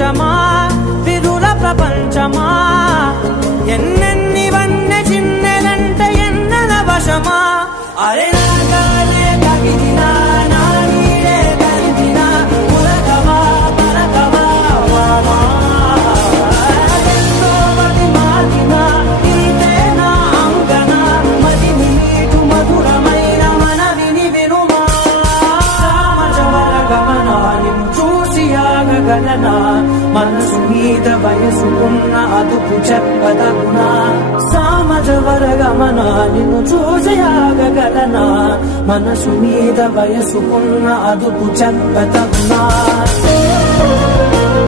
కొంచెమా విరుల ప్రపంచమా ఎన్నెన్ని వన్నె చిన్నెలంటే ఎన్నెల వశమా అరే నాగాలే తగిలినా నా నీడే తరిమినా ఉరకవా పరకవా వామా ఎంతో మది మారినా నీదే నా అంగన మదిని నీటు మధురమైన మనవిని వినుమా సామజవర గమనా నిన్ను చూసి ఆగగలనా మనసు మీద వయసుకున్న అదుపు చెప్పదగునా సామజవర గమనా నిన్ను చూసి ఆగగలనా మనసు మీద వయసుకున్న అదుపు చెప్పదగునా